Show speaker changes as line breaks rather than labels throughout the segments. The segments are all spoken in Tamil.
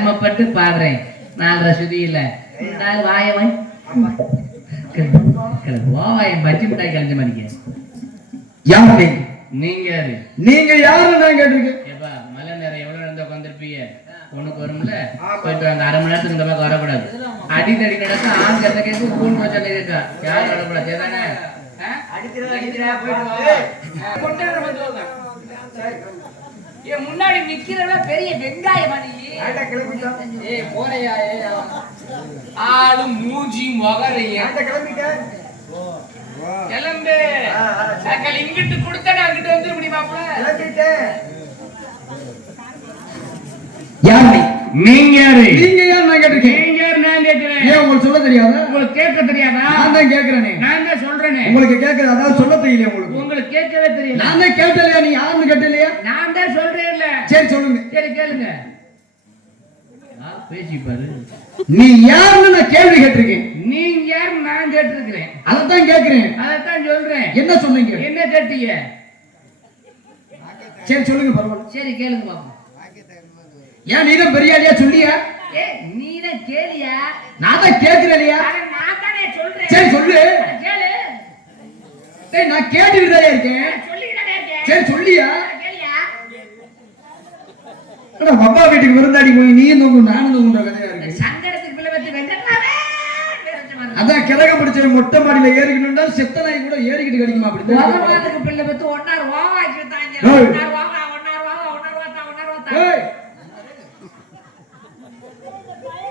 சிரமப்பட்டு பாடுறேன். நாலரை சுதி இல்ல இருந்தாலும் வாய வாய் ஓவாயம் பச்சி மிட்டாய் கழிஞ்ச மாதிரி
யார் நீங்க
யாரு?
நீங்க நான் கேட்டிருக்கேன்.
ஏப்பா மழை நேரம் எவ்வளவு நேரம் உட்காந்துருப்பீங்க உனக்கு வரும்ல? போயிட்டு அந்த அரை மணி நேரத்துக்கு இந்த பக்கம் வரக்கூடாது. அடித்தடி நடக்க ஆண் கத்த கேட்கும் கூண்டு வச்ச இருக்கா? யாரும் வரக்கூடாது? சரிதானே ஆ?
என் முன்னாடி நிக்கிறவள பெரிய வெங்காயம் ஏய் போறையா ஏய் ஆளு மூஞ்சி முகரையும் கிளம்பு. சக்கல் இங்கிட்டு கொடுத்தா நான் அங்கிட்டு வந்துட முடியுமாப்ல?
யார்
நீங்க யாரு?
நீங்க யார் நான் கேட்டிருக்கேன்?
நான் கேட்கிறேன்.
ஏன் உங்களுக்கு சொல்ல தெரியாதா?
உங்களுக்கு கேட்க தெரியாதா?
நான் தான் கேட்கிறேனே.
நான் தான் சொல்றேனே.
உங்களுக்கு கேட்கறது அதாவது சொல்ல தெரியல உங்களுக்கு.
உங்களுக்கு கேட்கவே தெரியல.
நான் தான் கேட்டலையா நீ யாருன்னு கேட்டலையா
நான் தான் சொல்றேன்ல.
சரி சொல்லுங்க.
சரி கேளுங்க. ஆ, பேசி பாரு.
நீ யாருன்னு நான் கேள்வி கேட்டிருக்கேன்.
நீங்க யாரு நான் கேட்டிருக்கிறேன்.
அதைத்தான் கேட்கிறேன்.
அதைத்தான் சொல்றேன்.
என்ன சொன்னீங்க?
என்ன கேட்டீங்க?
சரி சொல்லுங்க பரவாயில்ல.
சரி கேளுங்க பாப்போம்.
ஏன் நீ தான் பெரிய ஆளியா சொல்லியா?
நீ தான் கேளியா
நான் தான்
நான் சொல்றேன்.
சரி சொல்லு.
கேளு.
டேய் நான் கேட்டுட்டு தான் இருக்கேன்
சொல்லிக்கிட்டே இருக்கேன்.
சரி சொல்லியா?
அட
அப்பா வீட்டுக்கு விருந்தாடி போய் நீயும் தூங்கும் நானும் தூங்குற கதையா இருக்கு.
சங்கடத்துக்கு பிள்ளை வச்சு
அதான் கிழக்க பிடிச்ச மொட்டை மாடியில ஏறிக்கணும்னா செத்த நாய் கூட ஏறிக்கிட்டு கிடைக்குமா அப்படி
பிள்ளை பத்து ஒன்னார் ஓவாக்கி. ஒன்னார் ஒன்னார் ஒன்னார் ஒன்னார் வாத்தா
ஏய்.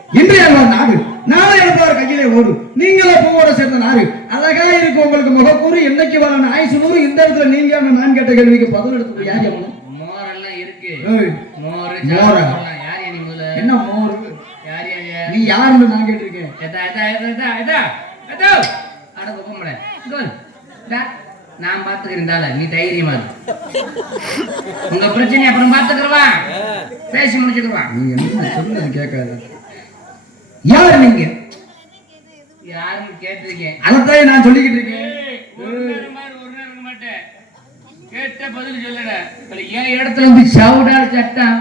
இன்றைய நாடு நாளை எடுப்பார் கையிலே ஓடு. நீங்களே பூவோட சேர்ந்த நாடு அழகா இருக்கு உங்களுக்கு முகக்கூறு என்னைக்கு வர ஆயுசு நூறு? இந்த இடத்துல நீங்க நான் கேட்ட கேள்விக்கு பதில் எடுத்து யார் எவனும்?
மோரெல்லாம் இருக்கு.
ஏய்,
மோர்
மோரா?
யார் யா நீ முதல்ல?
என்ன மோரு?
நீ?
யாருன்னு நான் கேட்டிருக்கேன்.
நான் பாத்துக்கிறேன் நீ தைரியமா. உங்க பிரச்சனை அப்புறம் பாத்துக்கிறவா? பேசி முடிச்சுக்கிறவா?
நீ என்ன சொன்னது கேட்காத. யார் நீங்க?
யாருன்னு கேட்டிருக்கேன்.
அதைத்தான் நான் சொல்லிக்கிட்டு இருக்கேன்.
ஒரு நேரம் மாதிரி ஒரு நேரம் இருக்க மாட்டேன். கேட்ட பதில் சொல்லுற என் இடத்துல இருந்து சவுடா சட்டம்?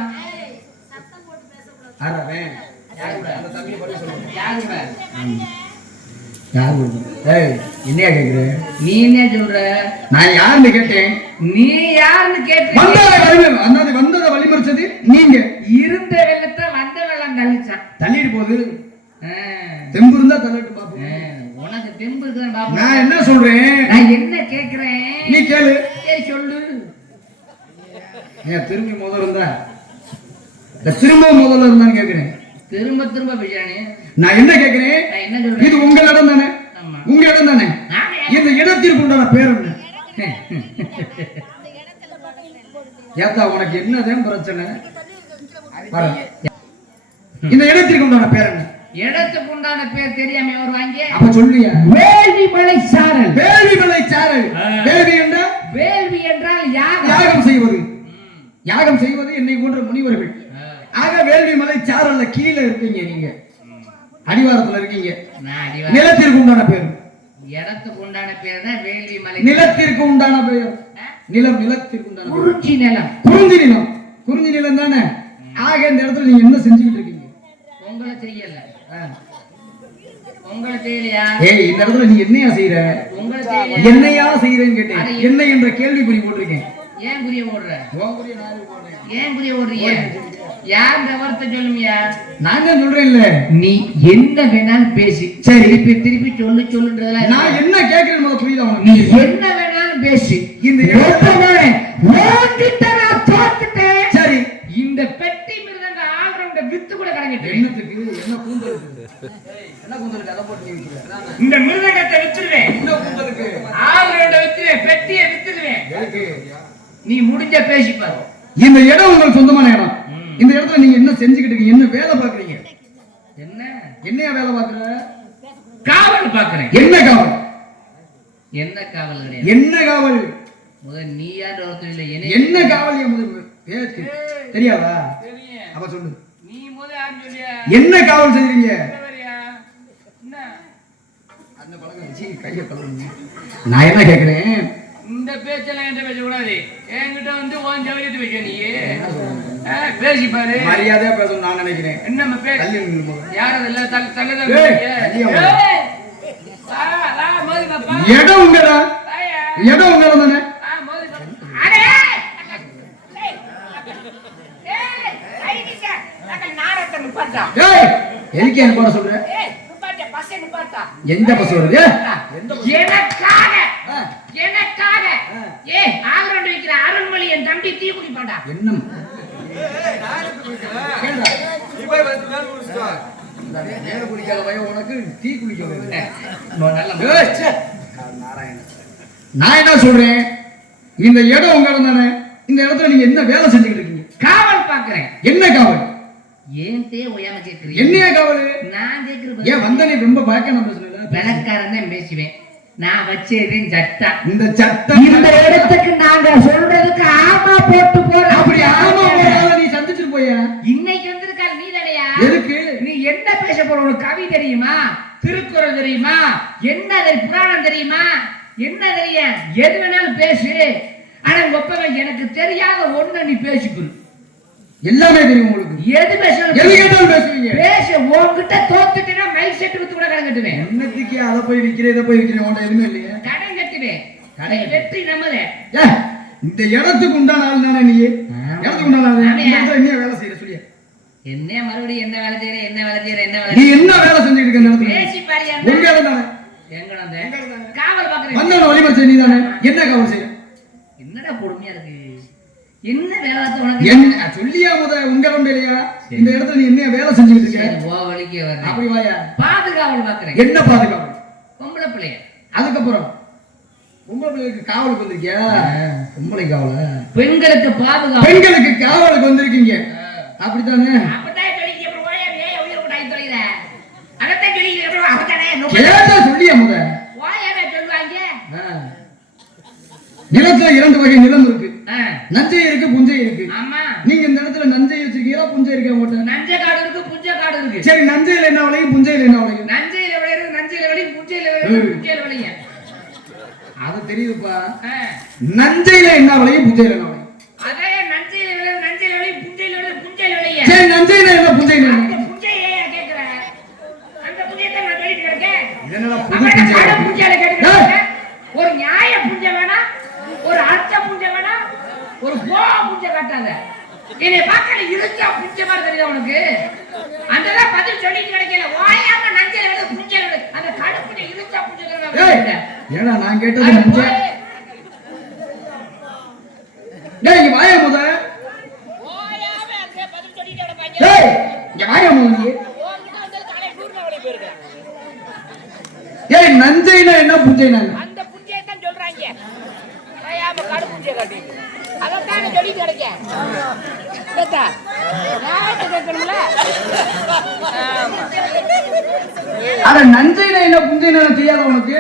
ஏய் என்னையா கேக்குறேன்
நீ என்ன சொல்ற?
நான் யாருன்னு கேட்டேன்.
நீ யாருன்னு கேட்டு
வந்ததை வந்ததை வழிமறிச்சது நீங்க.
இருந்த வெள்ளத்தை வந்த வெள்ளம் தள்ளிச்சான்.
தள்ளிட்டு போகுது. தெம்பு இருந்தா தள்ளிட்டு பாப்போம்.
உனக்கு தெம்பு இருக்குதான் பாப்போம்.
நான் என்ன சொல்றேன்?
நான் என்ன கேக்குறேன்?
நீ கேளு.
சரி சொல்லு.
ஏன் திரும்பி முதல்ல இருந்தா? திரும்ப முதல்ல இருந்தான்னு கேக்குறேன்.
திரும்ப திரும்ப பிரியாணி.
நான் என்ன கேக்குறேன்?
நான் என்ன சொல்றேன்?
இது உங்க இடம் தானே? உங்க இடம் தானே?
நானே
இந்த இடத்திற்கு உண்டான பேர் என்ன? ஏத்தா உனக்கு என்னதான் பிரச்சனை? பாரு. இந்த இடத்திற்கு உண்டான பேர் என்ன?
இடத்துக்கு உண்டான பேர் தெரியாம வருவாங்க
அப்ப சொல்லியா.
வேள்வி மலை சாரல்.
வேள்வி மலை சாரல். வேள்வி என்ற
வேள்வி என்றால் யாகம்.
யாகம் செய்வது. யாகம் செய்வது என்னை போன்ற முனிவர்கள். ஆக வேள்வி மலை சாரல்ல கீழே இருக்கீங்க நீங்க. அடிவாரத்துல இருக்கீங்க. நிலத்திற்கு உண்டான பேர்.
இடத்துக்கு உண்டான பேர் தான் வேள்வி மலை
நிலத்திற்கு உண்டான பெயர்? நிலம் நிலத்திற்கு உண்டான.
குறிச்சி நிலம்.
குறிஞ்சி நிலம். குறிஞ்சி நிலம் தானே? ஆக இந்த இடத்துல நீங்க என்ன செஞ்சுக்கிட்டு
செய்யல உங்களை செய்யலையா
ஏய் இந்த இடத்துல நீ என்னையா செய்யற
உங்களை செய்யல
என்னையா செய்யறேன்னு கேட்டேன். என்ன என்ற கேள்விக்குறி போட்டிருக்கேன்.
ஏன் புரிய ஓடுற?
உன் குறிய நான் போடுறேன்.
ஏன் புரிய ஓடுறீங்க? யார் இந்த வார்த்தை சொல்லுமியா?
நான் தான் சொல்றேன்ல.
நீ என்ன வேணாலும் பேசி
சரி.
திருப்பி திருப்பி சொல்லு சொல்லுன்றதுல
நான் என்ன கேட்கிறேன் முதல்ல புரியுதா
நீ என்ன வேணாலும் பேசி.
இந்த
நான் தோத்துட்டேன்.
சரி.
ஆல்ரவுண்ட
என்னத்துக்கு? என்ன கூந்தலுக்கு? என்ன கூந்தலுக்கு? அதை போட்டு?
இந்த மிருதங்கத்தை வித்துருவேன்.
என்ன கூந்தலுக்கு?
வித்துருவேன் பெட்டியை வித்துருவேன்.
எதுக்கு?
நீ முடிஞ்ச பேசிப்பாரு
இந்த இடம் உங்களுக்கு சொந்தமான இடம். இந்த இடத்துல நீங்க என்ன செஞ்சுக்கிட்டு இருக்கீங்க? என்ன வேலை பாக்குறீங்க
என்ன?
என்னையா வேலை பாக்குற
காவல் பாக்குறேன்
என்ன காவல்?
என்ன காவல் கிடையாது?
என்ன காவல்?
முதல் நீ யார் ஒருத்தர் இல்லை என்ன
என்ன காவல் முதல் தெரியாதா?
தெரியும்.
அப்ப சொல்லு
நீ முதல் யார் சொல்லியா
என்ன காவல் செய்றீங்க?
என்ன?
அந்த பழக்கம் வச்சு கையை கழுவுங்க. நான் என்ன கேக்குறேன்?
இந்த பேச்செல்லாம் என்கிட்ட பேசக்கூடாது. என்கிட்ட வந்து உன் ஜவுளியத்தை பேச நீ. ஆ, பேசி பாரு.
மரியாதையா பேசணும் நான் நினைக்கிறேன்.
என்ன பேர். யார் அதுல தள்ள தள்ளதான்.
இடம் உங்கடா
வாயா.
இடம் உங்க தானே
ஆ, மோதி பாப்பா. அடே! ஏய், ஏய், ஐடிக்க, நாங்கள் நாரத்தை நிப்பாட்டா.
ஏய் எதுக்கு என்ன போட சொல்ற. எந்த பஸ் வருது?
எனக்காக எனக்காக. ஏ ஆகரண்டு வைக்கிற அருண்மொழி என் தம்பி தீ குடிப்பாண்டா
என்ன உனக்கு ச்சே. நாராயணன். நான் என்ன சொல்றேன்? இந்த இடம் உங்க இடம் தானே? இந்த இடத்துல நீங்க என்ன வேலை செஞ்சுக்கிட்டு இருக்கீங்க?
காவல் பாக்குறேன்
என்ன காவல்?
ஏன் தே ஒயாம கேக்குறீங்க?
என்னையா காவல்?
நான் கேக்குறது
ஏன் வந்த நீ ரொம்ப பயக்க நான் பேசுறேன்.
விளக்காரன் பேசுவேன். நான் வச்சது சட்டா.
இந்த சட்டம்
இந்த இடத்துக்கு நாங்க சொல்றதுக்கு ஆமா போட்டு போறோம்
அப்படி ஆமா ஒரு ஆளை நீ சந்திச்சிட்டு போயா?
இன்னைக்கு வந்திருக்கால் நீ தானையா
எதுக்கு?
நீ என்ன பேச போற? உனக்கு கவி தெரியுமா? திருக்குறள் தெரியுமா? என்ன புராணம் தெரியுமா? என்ன தெரியும்? எது வேணாலும் பேசு. ஆனா ஒப்பவன் எனக்கு தெரியாத ஒண்ணு நீ பேசிக்கொடு
எல்லாமே தெரியும் உங்களுக்கு.
எது பேசணும்
எது கேட்டாலும் பேசுவீங்க.
பேச உன்கிட்ட தோத்துட்டேன்னா மைக் செட் வித்து கூட கடன் கட்டுவேன்
என்னத்துக்கு அதை போய் விக்கிறேன் இதை போய் விக்கிறேன் உன்ட்ட எதுவுமே இல்லையே.
கடன் கட்டுவேன்
கடன் கட்டு.
வெற்றி நம்மது
ஏ, இந்த இடத்துக்கு உண்டான ஆள் தானே நீ? இடத்துக்கு உண்டான ஆள்? என்ன வேலை செய்யற சொல்லியா?
என்ன மறுபடியும் என்ன வேலை செய்யற என்ன வேலை செய்யற என்ன வேலை
நீ? என்ன வேலை செஞ்சுட்டு இருக்க இந்த இடத்துல?
பேசி பாரியா
உங்க இடம் தானே.
எங்க காவல் பாக்குறேன்
வந்தவன வழிபட நீ தானே. என்ன காவல் செய்ய
என்னடா கொடுமையா இருக்கு? என்ன வேலை உனக்கு?
என்ன? சொல்லியா முத உங்க இல்லையா இந்த இடத்துல நீ என்ன வேலை செஞ்சுட்டு இருக்க?
ஓ வர்றேன்.
அப்படி வாயா.
பாதுகாவல் பாக்குறேன்
என்ன பாதுகாப்பு
பொம்பளை பிள்ளைய.
அதுக்கப்புறம் பொம்பளை காவலுக்கு வந்திருக்கியா? பொம்பளை காவல?
பெண்களுக்கு பாதுகாவல்.
பெண்களுக்கு காவலுக்கு வந்திருக்கீங்க. அப்படித்தானே? சொல்லியா முத. நிலத்துல இரண்டு வகை நிலம் இருக்கு. நஞ்சை இருக்கு புஞ்சை இருக்கு.
ஆமா.
நீங்க இந்த இடத்துல நஞ்சை வச்சிருக்கீங்களா புஞ்சை இருக்கா உங்கள்கிட்ட
நஞ்ச காடு இருக்கு புஞ்ச காடு இருக்கு.
சரி நஞ்சையில என்ன விளையும் புஞ்சையில என்ன விளையும்?
நஞ்சையில விளையிறது நஞ்சையில விளையும் புஞ்சையில விளையிறது புஞ்சையில விளையும்.
அது தெரியுதுப்பா. நஞ்சையில என்ன விளையும் புஞ்சையில என்ன விளையும்?
அதே நஞ்சையில விளையிறது நஞ்சையில விளையும் புஞ்சையில விளையும் புஞ்சையில விளையும்.
சரி நஞ்சையில என்ன புஞ்சையில என்ன?
அந்த புஞ்சையை அந்த புஞ்சையத்தை நான்
புது புஞ்சை?
புஞ்சையில கேட்டுக்கிட்டு ஒரு நியாய புஞ்சை வேணா ஒரு அர்த்த புஞ்சை வேணா ஒரு போ புஞ்சை காட்டாத. என்னை பார்க்கல இருச்சா புஞ்சை மாதிரி தெரியுதா உனக்கு? அந்த பதில் சொல்லிட்டு கிடைக்கல. ஓயாம நஞ்சையில விளையுது புஞ்சையில விளையுது அந்த கடுப்புஞ்சை இருச்சா புஞ்சை
ஏடா நான் கேட்டது நஞ்சை டேய் இங்க வாயா முத.
ஓயாம அந்த பதில் சொல்லிட்டு
டேய் இங்க வாயா முத நீ. ஏய் நஞ்சைனா என்ன புஞ்சைனா என்ன
அந்த புஞ்சையை தான் சொல்றாங்க ஓயாம கடு புஞ்சை காட்டி அதைத்தான் சொல்லி கிடைக்க கேட்டா நியாயத்தை கேட்கணும்ல ஆமா
அட நஞ்சைனா என்ன புஞ்சைனா என்ன தெரியாத உனக்கு?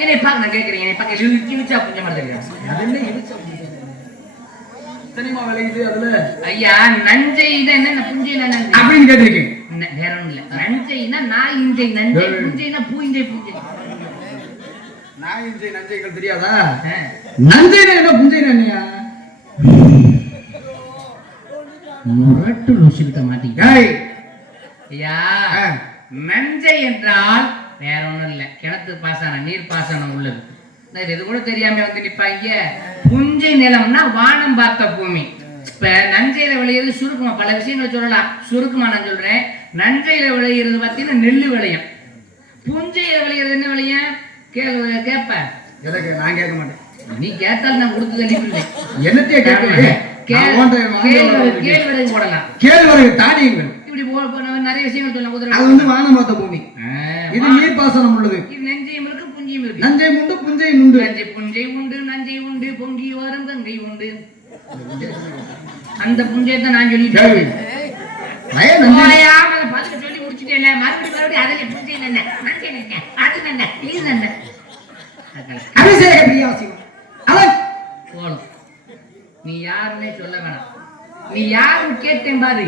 என்னை பார்க்க நான் கேட்கிறேன். என்னை பார்க்க இழுச்சி புஞ்ச மாதிரி
என்ன இழுச்ச புஞ்சை தெரியுமா? விளையுது அதுல?
ஐயா நஞ்சைனா என்ன புஞ்சைனா
அப்படின்னு கேட்டிருக்கேன்.
வேற ஒண்ணும் இல்ல. நஞ்சைனா நாய் இஞ்சை நஞ்சை
ஏய்.
புஞ்சைனா பூஞ்சை
நஞ்சைகள் தெரியாதா. நஞ்சைனா என்ன புஞ்சைனா என்னையா?
முரட்டு ருசிக்க மாட்டீங்க. ஐயா. நஞ்சை என்றால் வேற ஒண்ணும் இல்ல. கிணத்து பாசனம் நீர் பாசனம் உள்ளது. இது கூட தெரியாம வந்து நிப்பாங்க புஞ்சை நிலம்னா வானம் பார்த்த பூமி. இப்ப நஞ்சையில விளையிறது சுருக்குமா பல விஷயங்களை சொல்லலாம். சுருக்குமா நான் சொல்றேன். நஞ்சையில விளையிறது பார்த்தீங்கன்னா நெல்லு விளையும். புஞ்சையில விளையிறது என்ன விளையும்? கே
நான் கேட்க மாட்டேன்.
நீ கேட்டால் நான் கொடுத்து தள்ளிவிடுவேன்.
என்னத்தைய கேட்க
கேழ்வரகு போடலாம்
கேழ்வரகு தானியங்கள்
இப்படி நிறைய விஷயங்கள் சொல்லலாம்.
அது வந்து வானமாத்த பூமி. இது
வா-
நீர்ப்பாசனம் உள்ளது.
நெஞ்சையும் இருக்கு புஞ்சியும் இருக்கு.
நஞ்சை உண்டு புஞ்சை உண்டு.
நஞ்சை புஞ்சை உண்டு நஞ்சை உண்டு பொங்கி வரும் கங்கை உண்டு. அந்த புஞ்சை தான் நான். சொல்லிட்டேன் சொல்லி முடிச்சுட்டேன் மறுபடியும் மறுபடியும் அதுல புஞ்சை என்ன நஞ்சை என்ன அது என்ன இது என்ன
அபிஷேக
நீ யாருன்னே சொல்ல வேணாம். நீ யாருன்னு கேட்டேன் பாரு.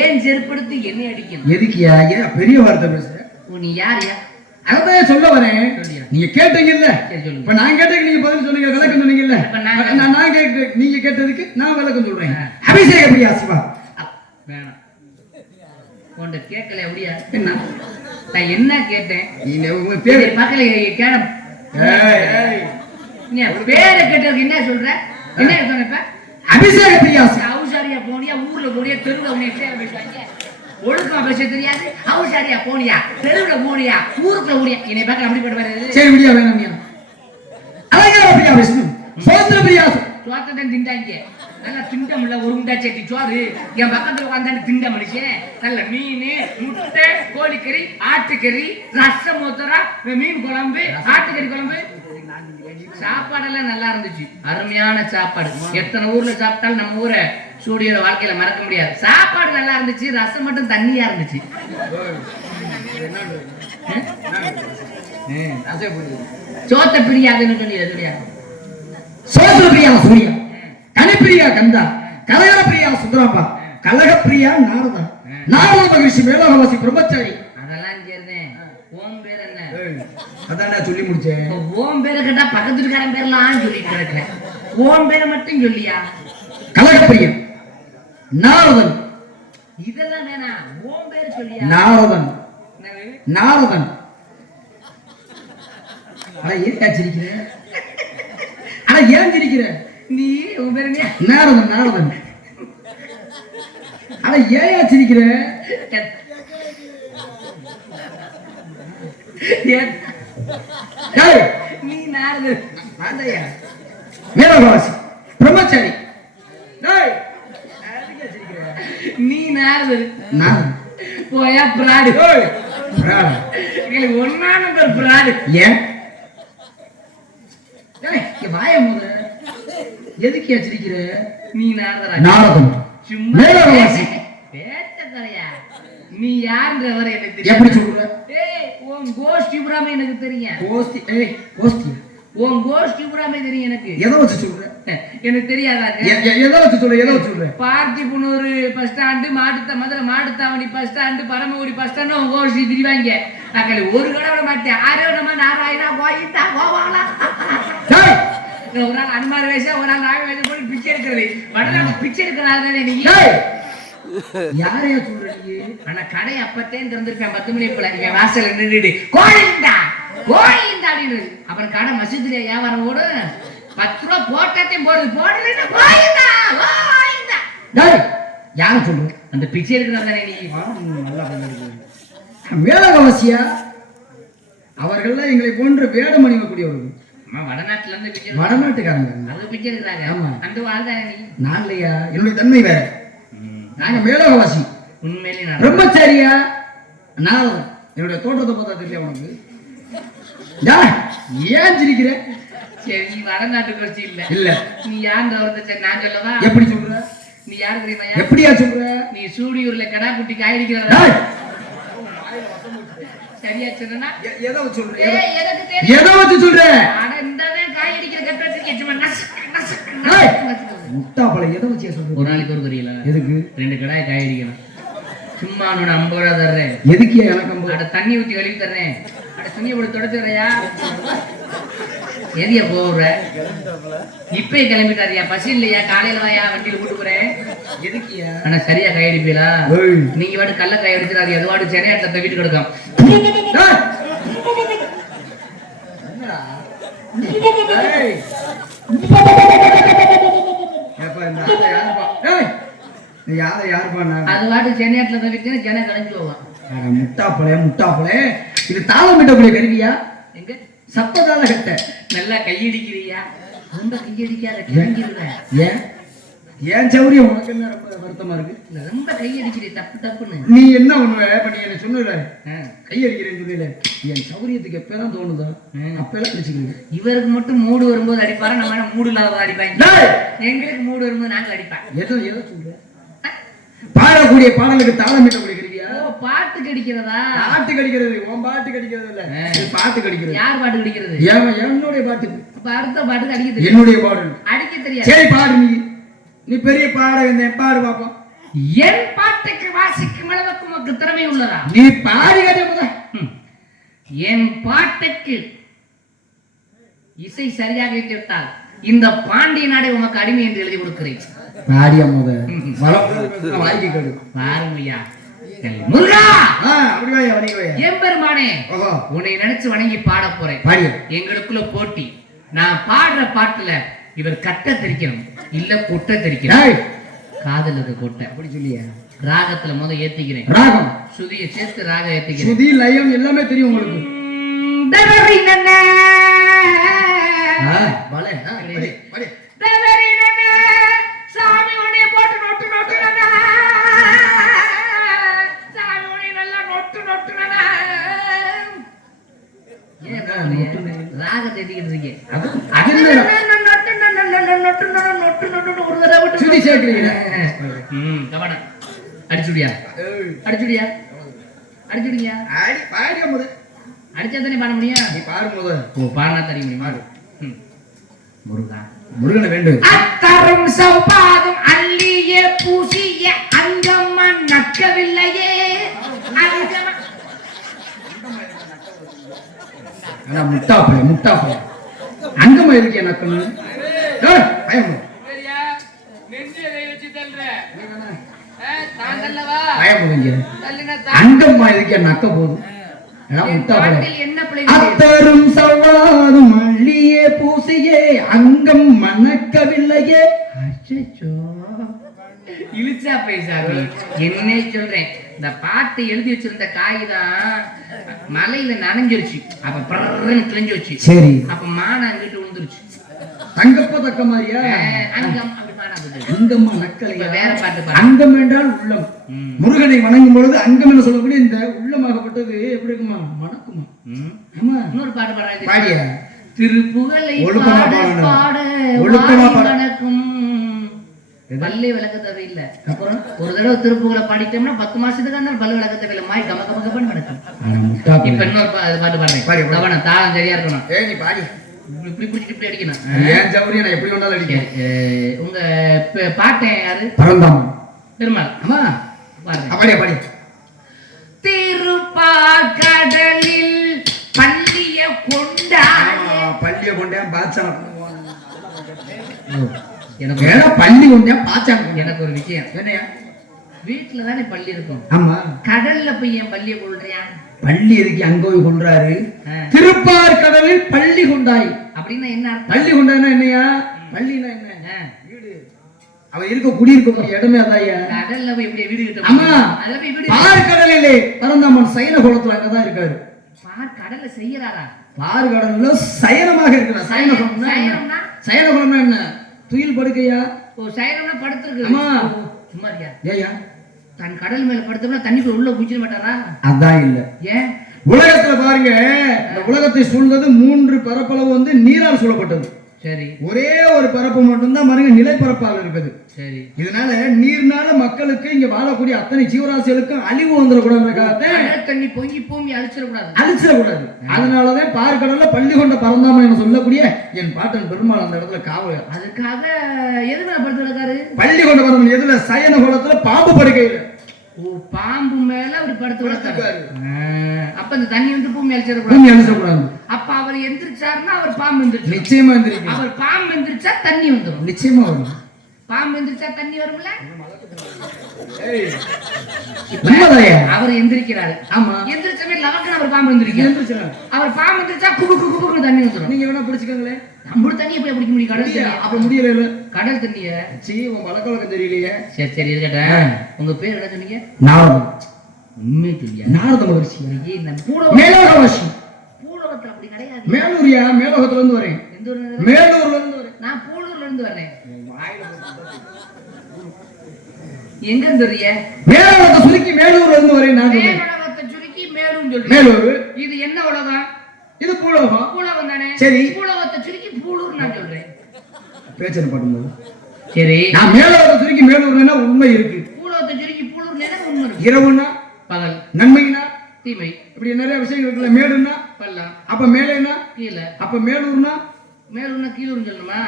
ஏன் செருப்படுத்தி என்னை அடிக்கணும்?
எதுக்குயா? ஏன் பெரிய வார்த்தை பேசுற?
நீ யாருயா?
அதான் சொல்ல வரேன். நீங்க கேட்டீங்கல்ல. இப்ப நான் கேட்டதுக்கு நீங்க பதில் சொன்னீங்க விளக்கம் சொன்னீங்கல்ல.
நான்
நான் கேட்டு நீங்க கேட்டதுக்கு நான் விளக்கம் சொல்றேன். அபிஷேக பிரியா சிவா
வேணாம். உன்கிட்ட கேட்கல எப்படியா?
என்ன?
நான் என்ன கேட்டேன்?
நீங்க உங்க பேரு?
பக்கத்துல கேட
ஏய், ஏய்.
நீ பேரை கேட்டதுக்கு என்ன சொல்ற? என்ன சொன்ன இப்ப?
அபிஷேக.
அவுசாரியா போனியா? ஊர்ல போனியா? தெருவுல போனியா? சேவை பேசுவாங்க ஒழுக்கமா பேச தெரியாது. அவுசாரியா போனியா? தெருவுல போனியா? ஊருக்குள்ள போனியா? என்னை பார்க்க அப்படி போட்டு
சரி விடியா வேணாமியா அலங்கார பிரியா விஷ்ணு. சோத்திர பிரியா. சு-
சோத்தத்தை திண்டாங்க. நல்லா திண்டமில்ல ஒரு முண்டா சட்டி சோறு. என் பக்கத்துல உட்காந்தாண்டு திண்ட மனுஷன்? நல்ல மீன் முட்டை கோழிக்கறி ஆட்டுக்கறி ரசம் மீன் குழம்பு ஆட்டுக்கறி குழம்பு. சாப்பாடெல்லாம் நல்லா இருந்துச்சு. அருமையான சாப்பாடு. எத்தனை ஊர்ல சாப்பிட்டாலும் நம்ம ஊரை சூடியோட வாழ்க்கையில மறக்க முடியாது. சாப்பாடு நல்லா இருந்துச்சு ரசம் மட்டும் தண்ணியா இருந்துச்சு. சோத்த பிரியாதுன்னு சொல்லி சொல்லியா
சோத்திர பிரியா சூர்யா? கனிப்பிரியா கந்தா? கலகர பிரியா சுந்தராம்பா? கலக பிரியா நாரதா? நாரத மகிழ்ச்சி மேலோகவாசி பிரம்மச்சாரி
அதெல்லாம் சரிதான் ஓம் பேர்
அதான்டா சொல்லி முடிச்சேன்.
ஓம் பேரை கேட்டா பக்கத்து வீட்டுக்காரன் பேர்லாம் சொல்லிட்டு கிடக்குறேன் ஓம் பேரை மட்டும் சொல்லியா?
கலகப்பிரியா நாரதன்.
இதெல்லாம் வேணாம் ஓம் பேர் சொல்லியா?
நாரதன்.
என்னது?
நாரதன். அட ஏன் சிரிக்கிற? அட ஏன் சிரிக்கிற?
நீ உன் பேர்?
நாரதன் நாரதன். அட ஏன் சிரிக்கிற?
ஏன்?
டேய். அதுக்கே சிரிக்கிற?
நீ நாரது. போயா பிராடு. எங்களுக்கு ஒன்னா நம்பர் பிராடு.
ஏன்? வாயை மூடு. எதுக்கு எச்சரிக்கிற
நீ நாரதரா.
நாரதன்
சும்மா பேச்ச கரையா நீ யாருன்றவரை எனக்கு
எப்படி
ஏய் உன் கோஷ்டி புறாம எனக்கு தெரியும்.
கோஸ்தி ஏய் கோஸ்தி
உன் கோஷ்டி புறாமே தெரியும் எனக்கு.
எதை வச்சு சொல்ற?
எனக்கு
எ- எதை வச்சு சொல்ற? எதை வச்சு சொல்ற?
Parthibanur bus stand மாட்டுத்த Madurai Mattuthavani bus stand Paramakudi bus stand உங்க கோஷ்டி திரிவாங்க அக்கடி ஒரு கடை விட மாட்டேன். ஆரோ நம்ம நாராயணா கோயிந்தா கோவாலா? ஒரு நாள் அனுமார் வேஷம் ஒரு நாள் நாக வேஷம் போட்டு பிச்சை எடுக்கிறது. வடல பிச்சை எடுக்கிறாரு நீ?
யாரையா சொல்ற நீ
ஆனா கடை அப்பத்தேன் திறந்திருப்பேன் பத்து மணி போல என் வாசல்ல நின்றுட்டு கோயிந்தா கோயிந்தா அப்படின்னு. அப்புறம் கடை மசூதியில வியாபாரம் ஓடும். பத்து ரூபா போட்டாத்தையும் போடுது. போடலன்னா கோயிந்தா கோயிந்தா
டேய் யாரை சொல்ற
அந்த பிச்சை எடுக்கிறாங்க நீ?
நல்லா மேலகவாசியா? அவர்கள்லாம் எங்களை போன்ற வேடம் அணிவக்கூடியவர்கள்
வடநாட்டுல இருந்து.
வடநாட்டுக்காரங்க.
அது பிச்சை எடுக்கிறாங்க.
ஆமா.
அந்த வாழ் தானே நீ?
நான் இல்லையா? என்னுடைய தன்மை வேற. நாங்க மேலகவாசி.
உண்மையிலே நான்
பிரம்மச்சாரியா? நாரதன் என்னுடைய தோற்றத்தை பார்த்தா தெரியல உனக்கு? ஏன் சிரிக்கிற?
சரி நீ வடநாட்டு குறிச்சி இல்ல.
இல்ல.
நீ ஒருத்த சரி நான் சொல்லவா?
எப்படி சொல்ற?
நீ யாரு தெரியுமா
எப்படியா சொல்ற?
நீ சூடியூர்ல கடா குட்டி காயடிக்கிறதா சரியா
எ- எதை வச்சு சொல்ற? எதை வச்சு சொல்ற?
அட இந்ததான் காய் அடிக்கிற கட்ட வச்சிருக்கேன் சும்மா
முட்டா பழம் எதை வச்சு சொல்ற
ஒரு நாளைக்கு ஒரு தெரியல
எதுக்கு?
ரெண்டு கடாய் காய் அடிக்கணும். சும்மா அவனோட ஐம்பது ரூபா தர்றேன்.
எதுக்கு எனக்கு ஐம்பது?
அட தண்ணி ஊத்தி கழுவி தர்றேன். அட துணியை போட்டு தொடச்சுறையா எதிய போற இப்பயே கிளம்பிட்டாரியா? பசி இல்லையா? காலையில வாயா வண்டியில கூட்டு போறேன்.
எதுக்குயா
ஆனா சரியா கை அடிப்பீங்களா?
ஏய்.
நீங்க வாட்டு கள்ள கை அடிச்சிடாது அது வாட்டு சென்னையாட்டில் தவிட்டு கிடக்கும்
டேய். என்னடா? யாரை யாருப்பா நான்?
அது வாட்டு சென்னையாட்டில் தவிட்டு ஜன கலைஞ்சு போவான்.
முட்டாப்பழே முட்டாப்பழே இது தாளம் விட்டக்கூடிய கருவியா?
எங்க?
சப்பதால கட்ட.
நல்லா கையடிக்கிறியா? ரொம்ப கையடிக்காத
ஏன்? ஏன் சௌரியம் உனக்கு என்ன ரொம்ப வருத்தமா இருக்கு?
ரொம்ப கையடிக்கிறீ தப்பு தப்புன்னு.
நீ என்ன பண்ணுவ? இப்ப நீ என்ன சொன்னல. கை அடிக்கிறேன்னு சொல்லல. என் சௌரியத்துக்கு எப்பெல்லாம் தோணுதோ. அப்பெல்லாம் அடிச்சுக்கிறீங்க
இவருக்கு மட்டும் மூடு வரும்போது அடிப்பாரு? நம்ம மூடு இல்லாத அடிப்பாங்க. எங்களுக்கு மூடு வரும்போது நாங்க அடிப்பேன்
எதோ எதோ சொல்ற? பாடக்கூடிய பாடலுக்கு தாளம்
ஓ பாட்டு கடிக்கிறதா?
பாட்டு கடிக்கிறது உன் பாட்டு கடிக்கிறது இல்ல. பாட்டு கடிக்கிறது.
யார் பாட்டு கடிக்கிறது?
என்னுடைய பாட்டு.
அப்ப அடுத்த பாட்டுக்கு அடிக்க தெரியும்
என்னுடைய பாடல்.
அடிக்க தெரியாது.
சரி பாடு நீ. நீ பெரிய பாடகன் பாடு பாப்போம்.
என் பாட்டுக்கு வாசிக்கும் அளவுக்கு உமக்கு திறமை உள்ளதா?
நீ பாடி கட்ட முத.
ம். என் பாட்டுக்கு இசை சரியாக விட்டால் இந்த பாண்டிய நாடை உமக்கு அடிமை என்று எழுதி கொடுக்கிறேன்.
பாடியா முத. வாங்கி
பாருங்கய்யா முருகா! எம்பெருமானே உன்னை நினைச்சு வணங்கி பாட போறேன். எங்களுக்குள்ள போட்டி. நான் பாடுற பாட்டுல இவர் கட்ட தெரிக்கணும் இல்ல கொட்ட தெரிக்கணும்
டேய்
காதல் இருக்க கொட்டை.
அப்படி சொல்லியா?
ராகத்துல முத ஏத்திக்கிறேன்.
ராகம்.
சுதியை சேர்த்து ராகம் ஏத்திக்கிறேன்.
சுதி லயம் எல்லாமே தெரியும் உங்களுக்கு. பலே, சுதி சேர்க்கிறீங்க.
கவனம். அடிச்சுடியா அடிச்சுடியா
பாடியா முத
அடிச்சா தானே பாட முடியும்?
நீ பாடு முத.
ஓ பாடினா தெரிய முடியுமா ம். முருகா.
முருகனை வேண்டும்
அத்தரும் சௌபாதம் அள்ளிய பூசிய அங்கம்மா நக்கவில்லையே.
முட்டா பைய முட்டா பைய அங்கம்மா இருக்கு எனக்கு ஏய் முகங்க அங்கம்மா இருக்கு நக்க போதும். அத்தரும் சவாதும் அள்ளியே பூசியே அங்கம் மணக்கவில்லையே.
அச்சச்சோ. இழுச்சா பேசாமி என்னே சொல்றேன். இந்த பாட்டு எழுதி வச்சிருந்த காகிதம் மலையில நனைஞ்சிருச்சு. அப்ப பர்றன்னு கிழிஞ்சு வச்சு.
சரி.
அப்ப மானம் அங்கிட்டு விழுந்துருச்சு
தங்கப்ப தக்க மாதிரியா?
அங்கம்.
அங்கம்மா
பாடு
அங்கம் என்றால் உள்ளம். முருகனை வணங்கும் பொழுது அங்கம் என்று சொல்லக்கூடிய இந்த உள்ளமாகப்பட்டது எப்படி இருக்குமா? மணக்குமா. ஆமா.
இன்னொரு பாட்டு பாடுறாங்க.
பாடிய?
திருப்புகழை
ஒழுக்கமா
பாட வணக்கும். பல்லே விளக்க தேவையில்லை.
அப்புறம்
ஒரு தடவை திருப்புகளை பாடிட்டோம்னா பத்து மாசத்துக்கு அந்த பல்லு விளக்க தேவையில்லை. மாய் கம கம வணக்கம். இப்ப. இன்னொரு பா- பாட்டு
பாடி,
பாடுறேன்
பாடி.
கவனம் தாளம் சரியா இருக்கணும்.
ஏய் நீ பாடி.
இப்படி இப்படி பிடிச்சிட்டு இப்படி அடிக்கணும்.
ஏன் ஜவுரி நான் எப்படி வேணாலும் அடிக்கிறேன்
அஹ் உங்க பாட்டன் யாரு? பெருமாள்.
ஆமா. அப்படியே பாடி
திருப்பாக்கடலில் பள்ளிய கொண்டாயே.
பள்ளிய கொண்டேன் பாச்சான
எனக்கு
ஏன்னா பள்ளி கொண்டேன் பாச்சான
எனக்கு ஒரு விஷயம்.
என்னையா?
வீட்டுல தானே பள்ளி இருக்கும்.
ஆமா.
கடல்ல போய் என் பள்ளிய கொள்றியா
பள்ளி எதுக்கு அங்க போய் கொன்றாரு
அஹ்,
திருப்பார் கடலில் பள்ளி கொண்டாய்.
அப்படின்னா என்ன
பள்ளி கொண்டாய்னா என்னையா? பள்ளினா என்ன? வீடு. அவ இருக்க குடியிருக்க இடமே அதாய்யா
கடல்ல போய் இப்படி வீடு கிட்ட
ஆமா.
அதுல போய் வீடு
பார் கடலிலே பரந்தாமன் சயன குளத்துல அங்கதான் இருக்காரு.
பார் கடல்ல செய்யறாரா?
பார் கடல்ல சயனமாக இருக்கிறார். சயன குளம்னா என்ன? சயன குளம்னா என்ன? துயில் படுக்கையா?
ஓ சயனம்னா படுத்திருக்கு
ஆமா.
சும்மா இருக்கியா?
ஏயா
தன் கடல் மேல படுத்தோம்னா தண்ணிக்குள்ள உள்ள குச்சிட மாட்டாரா?
அதான் இல்ல.
ஏன்?
உலகத்துல பாருங்க இந்த உலகத்தை சூழ்ந்தது மூன்று பரப்பளவு வந்து நீரால் சூழப்பட்டது.
சரி.
ஒரே ஒரு பரப்பு மட்டும்தான் பாருங்க நிலைப்பரப்பால் இருக்குது.
சரி.
இதனால நீர்னால மக்களுக்கு இங்க வாழக்கூடிய அத்தனை ஜீவராசிகளுக்கும் அழிவு வந்துடக்கூடாதுக்காகத்தான்
கடல் தண்ணி பொங்கி பூமி அழிச்சிடக்கூடாது.
அழிச்சிடக்கூடாது. அதனாலதான் பார்க்கடல்ல பள்ளி கொண்ட பரந்தாம என சொல்லக்கூடிய என் பாட்டன் பெருமாள் அந்த இடத்துல காவல்
அதுக்காக எது மேல படுத்து கிடக்காரு
பள்ளி கொண்ட பரந்தாமன் எதுல? சயன குளத்துல பாம்பு படுக்கையில.
ஓ பாம்பு மேல அப்படி படுத்து அப்ப இந்த தண்ணி வந்து பூமி அழிச்சிடக்கூடாது.
பூமி அழிச்சிடக்கூடாது.
அப்ப அவர் எந்திரிச்சாருன்னா அவர் பாம்பு எந்திரிச்சு
நிச்சயமா எந்திரிக்கும்
அவர் பாம்பு எந்திரிச்சா தண்ணி வந்துடும்
நிச்சயமா வரும்
பாம்பு எந்திரிச்சா தண்ணி வரும்ல? அவர் எந்திரிக்கிறாரு.
ஆமா.
எந்திரிச்சமே லவக்கன் அவர் பாம்பு எந்திரிக்கிறார். அவர் பாம்பு எந்திரிச்சா குபு குபு குபுன்னு தண்ணி வந்துடும்
நீங்க வேணா பிடிச்சுக்கோங்களேன்.
நம்மளோட தண்ணி எப்படி பிடிக்க முடியும் கடல் தண்ணி
அப்ப முடியல
கடல் தண்ணிய.
சீ உன் வழக்க வழக்கம் தெரியலையே.
சரி சரி இருக்கட்டும். உங்க பேர் என்ன சொன்னீங்க?
நாரதம்.
உண்மை சொல்லியா?
நாரத மகர்ஷி.
ஐயே, இந்த பூலோ பூலோகத்துல அப்படி கிடையாது.
மேலூரியா மேலோகத்துல இருந்து வரேன்? மேலூர்ல இருந்து வரேன்.
நான் பூலூர்ல இருந்து வர்றேன் எங்க இருந்து வர்றீங்க?
மேலோகத்தை சுருக்கி மேலூர்ல இருந்து வரேன் நான் சொன்னேன்
மேலுலகத்தை சுருக்கி மேலும் சொல்றீங்க.
மேலூர்.
இது என்ன உலகம்?
இது பூலோகம்.
பூலோகம் தானே?
சரி.
பூலோகத்தை சுருக்கி பூலூர் நான் சொல்றேன்.
பேச்சனை பண்ணும்போது
சரி.
நான் மேலோகத்தை சுருக்கி மேலூர்னா உண்மை இருக்கு?
பூலோகத்தை சுருக்கி பூலூர் உண்மை இருக்கு?
இரவுன்னா
பகல்.
நன்மைனா
தீமை.
இப்படி நிறைய விஷயங்கள் இருக்குல்ல மேடுன்னா
பல்லாம்
அப்ப மேலேனா
கீழே.
அப்ப மேலூர்னா
மேலூர்னா கீழூர்னு சொல்லணுமா?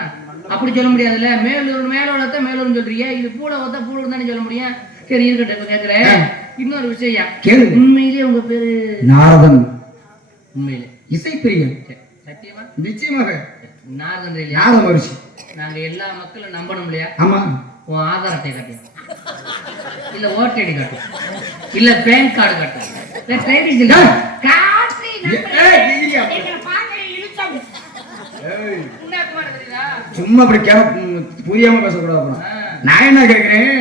அப்படி சொல்ல முடியாதுல்ல. மேலூர் மேலோட மேலூர்னு சொல்றீங்க. இது பூட ஒத்த பூலூர் தானே சொல்ல முடியும்? சரி இருக்கட்டும் இப்ப கேக்குறேன். இன்னொரு விஷயம்.
கேளு
உண்மையிலேயே உங்க பேரு?
நாரதன்.
உண்மையிலே.
இசைப்பிரியன்.
சத்தியமா?
நிச்சயமாக.
நாரதன்
நாரத மகிழ்ச்சி
நாங்க எல்லா மக்களும் நம்பணும் இல்லையா?
ஆமா.
உன் ஆதார் அட்டை காட்டு இல்ல ஓட்டர் ஐடி காட்டு இல்ல பேன் கார்டு காட்டு இல்ல
இல்லையா? சும்மா அப்படி கே புரியாம பேசக்கூடாது அப்புறம். நான் என்ன கேக்குறேன்?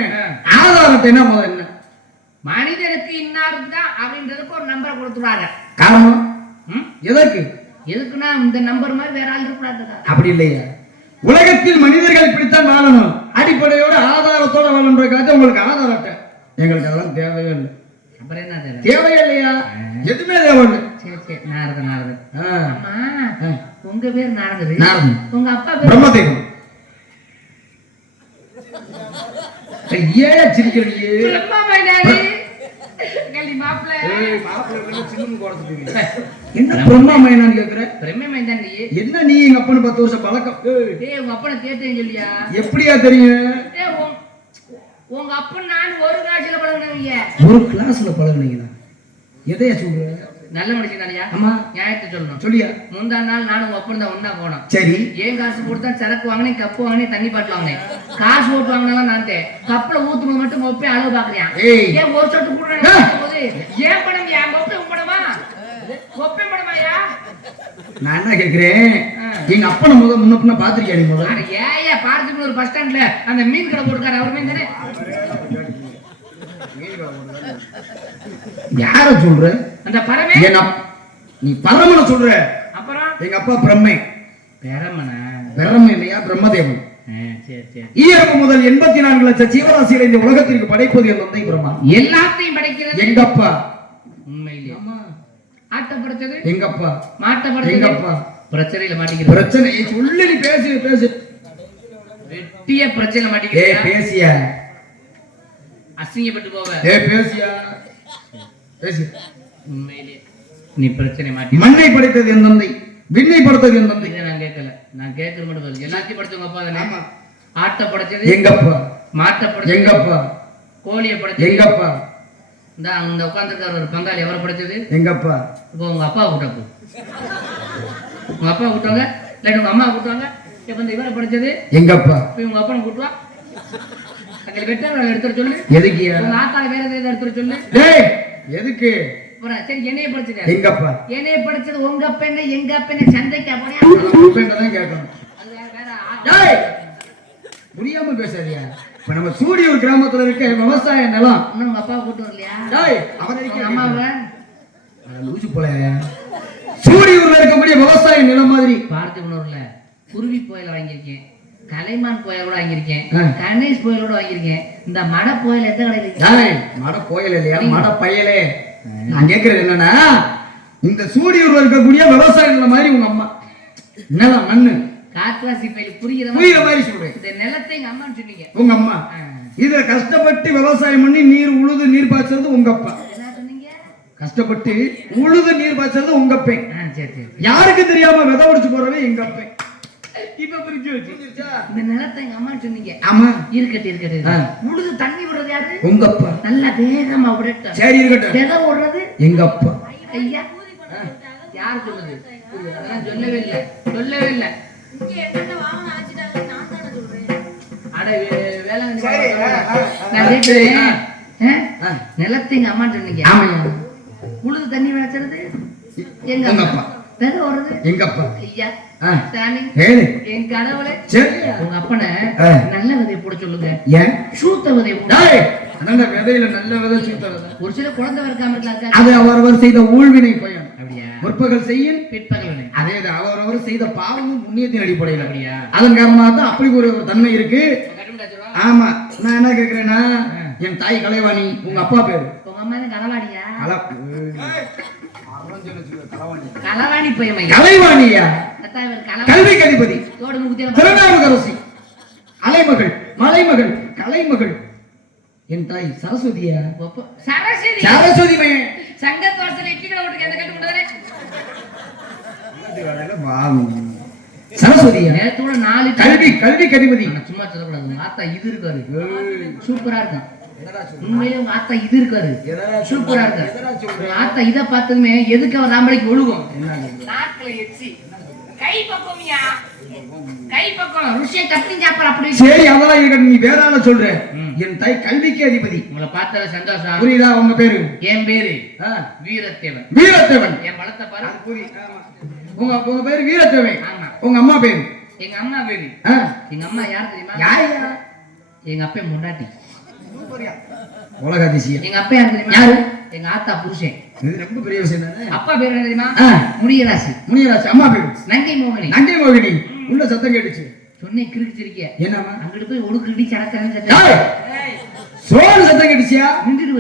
ஆதாரத்தை என்ன என்ன?
மனிதனுக்கு இன்னாருக்கு தான் அப்படின்றதுக்கு ஒரு நம்பரை கொடுத்துருவாங்க.
காரணம்? எதற்கு?
எதுக்குன்னா இந்த நம்பர் மாதிரி வேற ஆள் இருக்கக்கூடாது
அப்படி இல்லையா. உலகத்தில் மனிதர்கள் இப்படித்தான் வாழணும். அடிப்படையோட ஆதாரத்தோட வாழணுன்றதுக்காக உங்களுக்கு ஆதார அட்டை எங்களுக்கு அதெல்லாம் தேவையே இல்லை.
அப்புறம் என்ன தேவை?
தேவையே இல்லையா? எதுவுமே தேவை இல்லை.
சரி சரி. நாரது நாரது. உங்க பேர் நாரது
நாரதன்.
உங்க அப்பா பேர்?
பிரம்மதேவன். ஏன் சிரிக்கிறீங்க
பிரம்மா
என்ன பிரம்மா மைனான்னு கேக்குற?
பிரம்மை மைந்தாண்டி
என்ன நீ எங்க அப்பனு பத்து வருஷம் பழக்கம்? ஏய்,
டேய் உங்க அப்பனை கேட்டேன்னு சொல்லியா?
எப்படியா தெரியும்?
டேய் உங்க- உங்க அப்பன் நான் ஒரு காட்சியில பழகினவங்க
ஒரு கிளாஸ்ல பழகுனீங்களா? எதையா சொல்ற?
நல்ல மனுஷன் தானையா
ஆமா.
நியாயத்தை சொல்லணும்.
சொல்லியா?
முந்தா நாள் நானும் தான் ஒண்ணா போனோம்.
சரி.
ஏன் காசு கொடுத்தா சரக்கு வாங்கினேன் கப்பு வாங்கினேன் தண்ணி பாட்டில் வாங்கினேன். காசு போட்டு வாங்கினாலும் நான் தே கப்பல ஊத்தும்போது மட்டும் ஒப்பே அளவு பாக்குறியா. ஏன் ஒரு சொட்டு கூட ஏன் படம் என் ஒப்பே உன் படமா ஒப்பே படமாயா
நான் என்ன கேக்குறேன். எங்க அப்பனை முத முன்ன பின்ன பாத்திருக்கியா நீ முதல்ல
அட ஏயா பார்த்துக்கு ஒரு பஸ் ஸ்டாண்ட்ல அந்த மீன் கடை போட்டுக்காரு அவர் மீன் தானே?
யார சொல்ற?
அந்த படமே
என் நீ பரமனை சொல்ற.
அப்புறம்?
எங்க அப்பா பிரம்மை.
பெரமனா
பிரம்ம இல்லையா? பிரம்மதேவன்.
சரி சரி.
ஈரப்பு முதல் எண்பத்தி நான்கு லட்சம் ஜீவராசிகளை இந்த உலகத்திற்கு படைப்பது என் தந்தை பிரம்மா
எல்லாத்தையும் படைக்கிறது?
எங்க அப்பா.
உண்மையிலேயே
ஆமா.
ஆட்டை படைச்சது
எங்க அப்பா.
மாட்டை
எங்க
படைச்சது
அப்பா.
பிரச்சனையில மாட்டிக்கிறது?
பிரச்சனை சொல்லு நீ பேசு பேசு.
வெட்டிய பிரச்சனை
ஏ
மாட்டிக்கிறது
பேசியா.
அசிங்கப்பட்டு போவ.
ஏ பேசியா? பேசி.
உண்மையிலே நீ பிரச்சனை மாட்டி
மண்ணை படைத்தது என் தந்தை. விண்ணை படைத்தது என் தந்தை.
நான் கேட்கல. நான் கேட்கற மட்டும் எல்லாத்தையும் படைச்சவங்க அப்பா தானே. ஆட்டை படைச்சது
எங்க அப்பா
மாட்டை படைச்சது
எங்க அப்பா
கோழியை படைச்சது.
எங்க அப்பா
இந்த அந்த உட்காந்துருக்காரு ஒரு பங்காளி. எவரை படைச்சது?
எங்க அப்பா
இப்போ உங்க அப்பா கூட்டப்பு உங்க அப்பா கூட்டுவாங்க இல்லாட்டி உங்க அம்மா கூட்டுவாங்க இப்ப இந்த இவரை படைச்சது?
எங்க அப்பா
இப்போ உங்க அப்பனை கூட்டுவா அங்கே வெட்ட எடுத்துட சொல்லு.
எதுக்கியா?
உங்க ஆத்தால வேற எதாவது எடுத்துட சொல்லு.
எதுக்கு?
சரி என்னைய
எங்க அப்பா
என்னைய படிச்சது உங்க அப்பா எங்க அப்பா சந்தைக்கு அப்படியே
தான் கேட்கணும். புரியாம பேசாதியா இப்ப நம்ம சூடியூர் கிராமத்துல இருக்க விவசாய நிலம்.
இன்னும் உங்க அப்பா கூட்டு வரலையா?
டேய் அவரை
உங்க அம்மாவை?
லூசு சூடியூர்ல இருக்கக்கூடிய விவசாய நிலம் மாதிரி.
பார்த்திபனூர்ல குருவி புயல வாங்கியிருக்கேன். கலைமான் புயல் கூட வாங்கியிருக்கேன். கணேஷ் புயல் கூட வாங்கியிருக்கேன். இந்த மட புயல் எந்த கடையில் இருக்கு?
டேய் மட கோயில் இல்லையா? மட பயலே. நான் கேக்குறது என்னன்னா இந்த சூடியூர்ல இருக்கக்கூடிய விவசாய நிலம் மாதிரி உங்க அம்மா. நிலம் மண்ணு.
காட்டுவாசி பயில் மாதிரி
புரியுற மாதிரி சொல்றேன்.
இந்த நிலத்தை எங்க அம்மான்னு சொன்னீங்க.
உங்க அம்மா.
ஆ.
இதுல கஷ்டப்பட்டு விவசாயம் பண்ணி நீர் உழுது நீர் பாய்ச்சறது உங்க அப்பா. கஷ்டப்பட்டு உழுது நீர் பாய்ச்சறது உங்க அப்பன்.
ஆ சரி சரி.
யாருக்கு தெரியாம விதை உடிச்சு போறவே எங்க அப்பன். இப்ப புரிஞ்சு வச்சு
இந்த நிலத்தை எங்க அம்மான்னு சொன்னீங்க.
ஆமா.
இருக்கட்டு இருக்கட்டு.
ஆ.
உழுது தண்ணி விடுறது யாரு?
உங்க அப்பா
நல்லா வேகமா விடட்டும்.
சரி இருக்கட்டும்.
விதை விடுறது
எங்க அப்பா
ஐயா. யார் சொன்னது? அதெல்லாம் சொல்லவே இல்லை. சொல்லவே இல்லை. நிலத்தை எங்க அம்மான்னு சொன்னீங்க. உழுது தண்ணி விளைச்சறது? எங்க அப்பா
எங்க அப்பா?
ஐயா சாமி என் கடவுளை உங்க அப்பனை. நல்ல விதையை போட சொல்லுங்க.
ஏன்?
சூத்த விதையை
அதான்டா விதையில நல்ல விதை சூத்த விதை.
ஒரு சில குழந்தை இருக்காம இருக்கலாம்
அது அவரவர் செய்த ஊழ்வினை பயன்.
அப்படியா?
முற்பகல் செய்யும்
பிற்பகல்
அதே அவரவர் செய்த பாவமும் புண்ணியத்தின் அடிப்படையில்.
அப்படியா?
அதன் காரணமாக தான் அப்படி ஒரு ஒரு தன்மை இருக்கு? ஆமா. நான் என்ன கேக்குறேன்னா என் தாய் கலைவாணி உங்க அப்பா பேரு.
உங்க அம்மா என்ன களவாடியா
கல-
களவாணி பையன்
கலைவாணியா? கல்வி
முகுத்தியா
திருநாவுக்கரசி. அலைமகள் மலைமகள் கலைமகள். என் தாய் சரஸ்வதியா?
சரஸ்வதி.
சரஸ்வதி மையன்
சங்க தோசை கடை விட்டுக்கு எந்த கட்டு முடியாதே
சரஸ்வதியா?
நேரத்தோட நாலு
கல்வி கல்வி கதிபதி
சும்மா சொல்லக்கூடாது. ஆத்தா இது இருக்காரு. சூப்பரா இருக்கும் உண்மையிலே உங்க ஆத்தா இது இருக்காரு. சூப்பரா இருக்காரு. உங்க ஆத்தா இத பார்த்ததுமே எதுக்கு அவர் ராமடிக்கு ஒழுகும்? நாக்குல எச்சி. கை பக்கம்யா கை பக்கம் ருசியை தப்பி சாப்பிட அப்படி
சரி அதெல்லாம் இருக்கட்டும் நீ வேற ஆள சொல்ற. என் தாய் கல்விக்கு அதிபதி.
உங்களை பார்த்தல சந்தோஷம்.
புரியுதா உங்க பேரு?
என் பேரு வீரத்தேவன்.
வீரத்தேவன்.
என் பலத்தை பாரு.
உங்க உங்க பேரு வீரத்தேவன்.
ஆமா.
உங்க அம்மா பேரு?
எங்க அம்மா பேரு? எங்க அம்மா யார் தெரியுமா?
யாரையா
எங்க அப்பா முன்னாடி.
உலக அதிசயம்
எங்க அப்பா யார் தெரியுமா?
யாரு?
எங்க ஆத்தா புருஷன்.
இது ரொம்ப பெரிய விஷயம் தானே?
அப்பா பேர் என்ன தெரியுமா?
ஆ.
முடியராசி
முனியராஜ் அம்மா பேரு?
நங்கை மோகனி.
நங்கை மோகினி. உள்ள சத்தம் கேட்டுச்சு.
சொன்னேன் கிறுக்கிச்சிருக்கிய
என்னம்மா?
அங்கிட்டு போய் ஒடுக்கிடி சடச்சரன்னு
டேய், சோறு சத்தம் கேட்டுச்சியா?
நின்றுட்டு.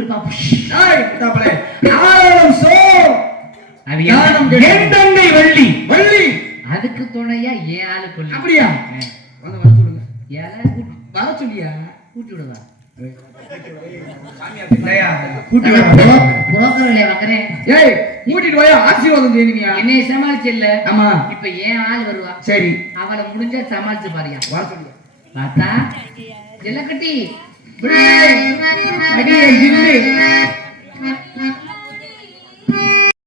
ஆயிரம் சோறு.
தந்தை வள்ளி.
வள்ளி.
அதுக்கு துணையா ஆளு கொல்லி.
அப்படியா? வர சொல்லுங்க.
கூட்டி.
வர சொல்லியா?
கூட்டி விடுவா?
கூட்டிட்டு போய் ஆசீர்வாதம் செய்யுங்க
என்னைய சமாளிச்சு இல்ல.
ஆமா.
இப்ப ஏன் ஆள் வருவா?
சரி.
அவளை முடிஞ்சா சமாளிச்சு பாரியா
சொல்லியா
பார்த்தா? ஜெல்லக்கட்டி.
அடியே, ஜில்லு.